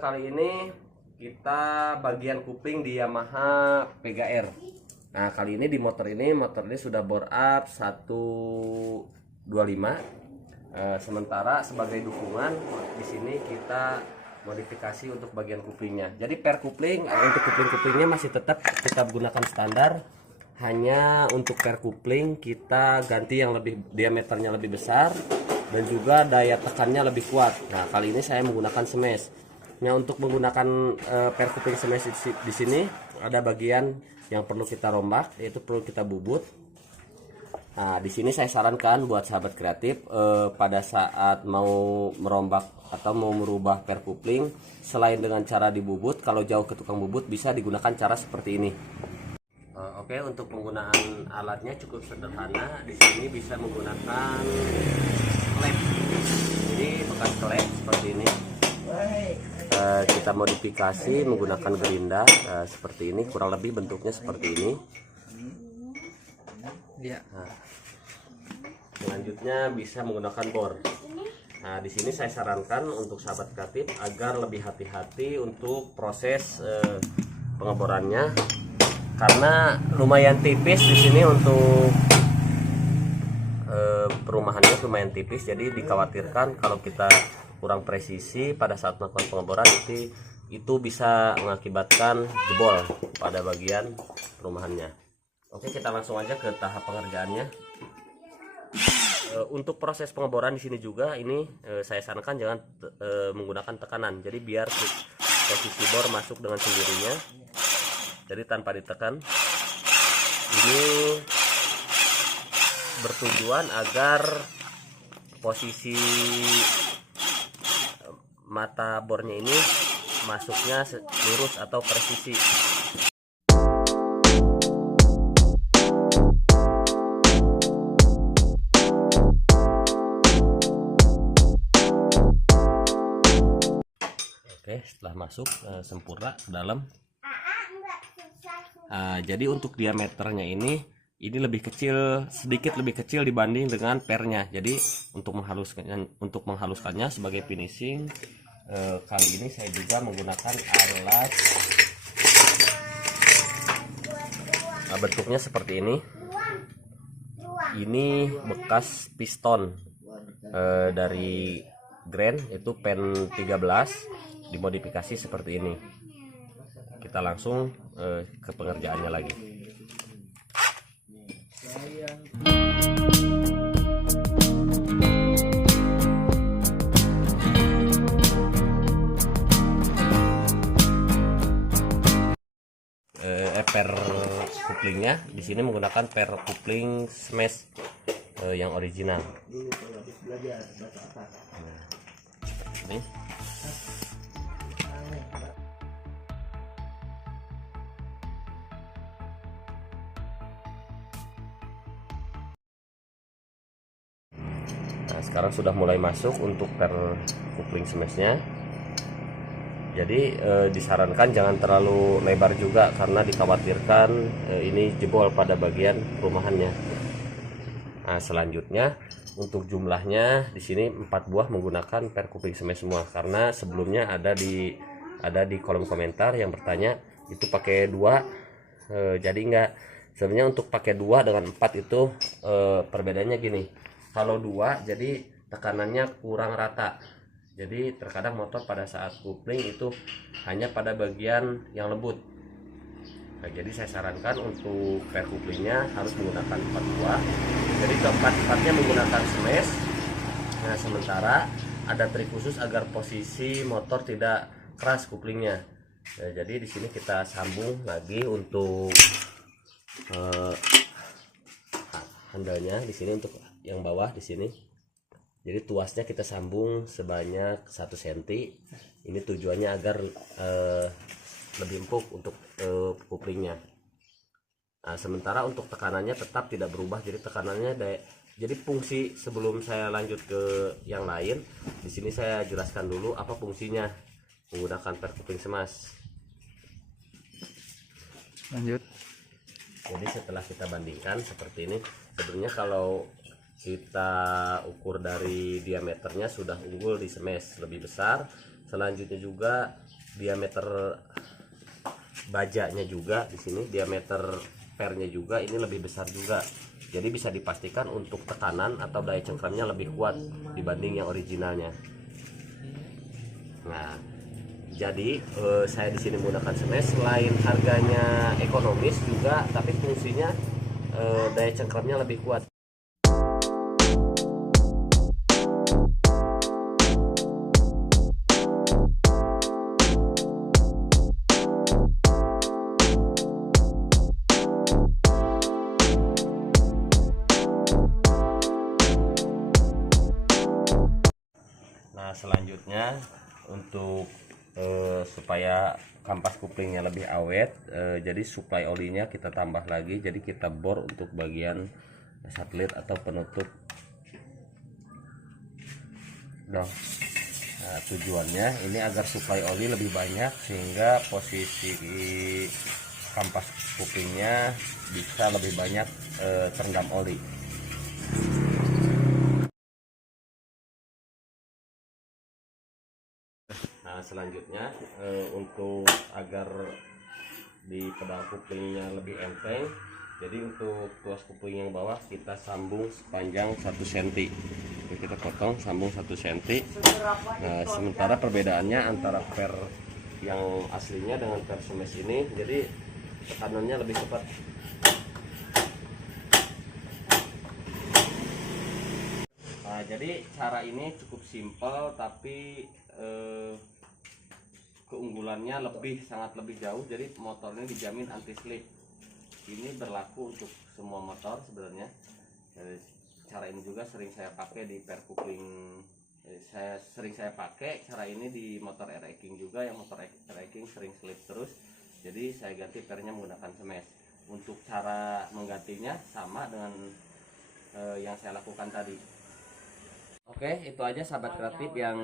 kali ini kita bagian kupling di Yamaha PGR. Nah, kali ini di motor ini sudah bore up 125. Sementara sebagai dukungan di sini kita modifikasi untuk bagian kuplingnya. Jadi per kupling untuk kupling-kuplingnya masih tetap kita gunakan standar. Hanya untuk per kupling kita ganti yang lebih diameternya lebih besar dan juga daya tekannya lebih kuat. Nah, kali ini saya menggunakan smash. Nah, untuk menggunakan per kupling smash di sini ada bagian yang perlu kita rombak, yaitu perlu kita bubut. Nah, di sini saya sarankan buat sahabat kreatif pada saat mau merombak atau mau merubah per kupling, selain dengan cara dibubut, kalau jauh ke tukang bubut bisa digunakan cara seperti ini. Oke, untuk penggunaan alatnya cukup sederhana. Di sini bisa menggunakan klep. Jadi bekas klep seperti ini. Kita modifikasi menggunakan gerinda seperti ini, kurang lebih bentuknya seperti ini. Nah, selanjutnya bisa menggunakan bor. Nah, di sini saya sarankan untuk sahabat kreatif agar lebih hati-hati untuk proses pengeborannya, karena lumayan tipis di sini untuk perumahannya lumayan tipis. Jadi dikhawatirkan kalau kita kurang presisi pada saat melakukan pengeboran itu bisa mengakibatkan jebol pada bagian perumahannya. Oke, kita langsung aja ke tahap pengerjaannya. Untuk proses pengeboran di sini juga saya sarankan jangan menggunakan tekanan. Jadi biar posisi bor masuk dengan sendirinya. Jadi tanpa ditekan. Ini bertujuan agar posisi mata bornya ini masuknya lurus atau presisi. Oke, setelah masuk sempurna ke dalam. Jadi untuk diameternya ini lebih kecil, sedikit lebih kecil dibanding dengan pernya. Jadi untuk menghaluskannya sebagai finishing, kali ini saya juga menggunakan alat bentuknya seperti ini. Ini bekas piston dari Grand, itu pen 13 dimodifikasi seperti ini. Kita langsung ke pengerjaannya lagi. Per kuplingnya di sini menggunakan per kupling smash yang original. Ini. Nah, sekarang sudah mulai masuk untuk per kupling smashnya. Jadi disarankan jangan terlalu lebar juga karena dikhawatirkan ini jebol pada bagian perumahannya. Nah, selanjutnya untuk jumlahnya di sini 4 buah menggunakan per kupling smash semua, karena sebelumnya ada di kolom komentar yang bertanya itu pakai 2 jadi enggak. Sebenarnya untuk pakai 2 dengan 4 itu perbedaannya gini. Kalau 2 jadi tekanannya kurang rata. Jadi terkadang motor pada saat kupling itu hanya pada bagian yang lembut. Nah, jadi saya sarankan untuk per kuplingnya harus menggunakan 4 buah. Jadi keempat-empatnya menggunakan smash. Nah, sementara ada trik khusus agar posisi motor tidak keras kuplingnya. Nah, jadi di sini kita sambung lagi untuk handalnya di sini, untuk yang bawah di sini. Jadi tuasnya kita sambung sebanyak 1 cm. Ini tujuannya agar lebih empuk untuk kuplingnya. Nah, sementara untuk tekanannya tetap tidak berubah. Jadi tekanannya jadi fungsi, sebelum saya lanjut ke yang lain, di sini saya jelaskan dulu apa fungsinya menggunakan per kupling smash. Lanjut. Jadi setelah kita bandingkan seperti ini, sebenarnya kalau kita ukur dari diameternya sudah unggul di smash lebih besar. Selanjutnya juga diameter bajanya juga di sini, diameter pernya juga ini lebih besar juga. Jadi bisa dipastikan untuk tekanan atau daya cengkramnya lebih kuat dibanding yang originalnya. Nah, jadi saya di sini menggunakan smash, selain harganya ekonomis juga, tapi fungsinya daya cengkramnya lebih kuat. Nah, selanjutnya untuk supaya kampas kuplingnya lebih awet, jadi suplai olinya kita tambah lagi. Jadi kita bor untuk bagian satelit atau penutup dong. Nah, tujuannya ini agar suplai oli lebih banyak sehingga posisi kampas kuplingnya bisa lebih banyak terendam oli. Nah, selanjutnya untuk agar di pedal kuplingnya lebih enteng, jadi untuk tuas kupling yang bawah kita sambung sepanjang 1 cm. Jadi kita potong, sambung 1 cm. Nah, sementara perbedaannya antara per yang aslinya dengan per smash ini, jadi tekanannya lebih cepat. Nah, jadi cara ini cukup simpel, tapi keunggulannya sangat lebih jauh. Jadi motor ini dijamin anti slip. Ini berlaku untuk semua motor sebenarnya. Cara ini juga sering saya pakai di per kupling. Sering saya pakai cara ini di motor RE King juga, yang motor RE King sering slip terus. Jadi saya ganti pernya menggunakan smash. Untuk cara menggantinya sama dengan yang saya lakukan tadi. Oke, itu aja sahabat kreatif yang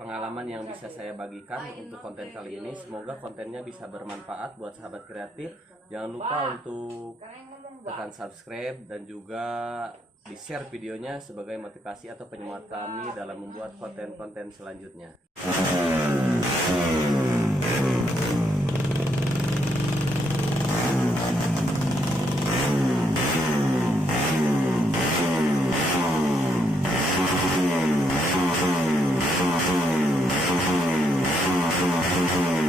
pengalaman yang bisa saya bagikan untuk konten kali ini. Semoga kontennya bisa bermanfaat buat sahabat kreatif. Jangan lupa untuk tekan subscribe dan juga di-share videonya sebagai motivasi atau penyemangat kami dalam membuat konten-konten selanjutnya. Thank you.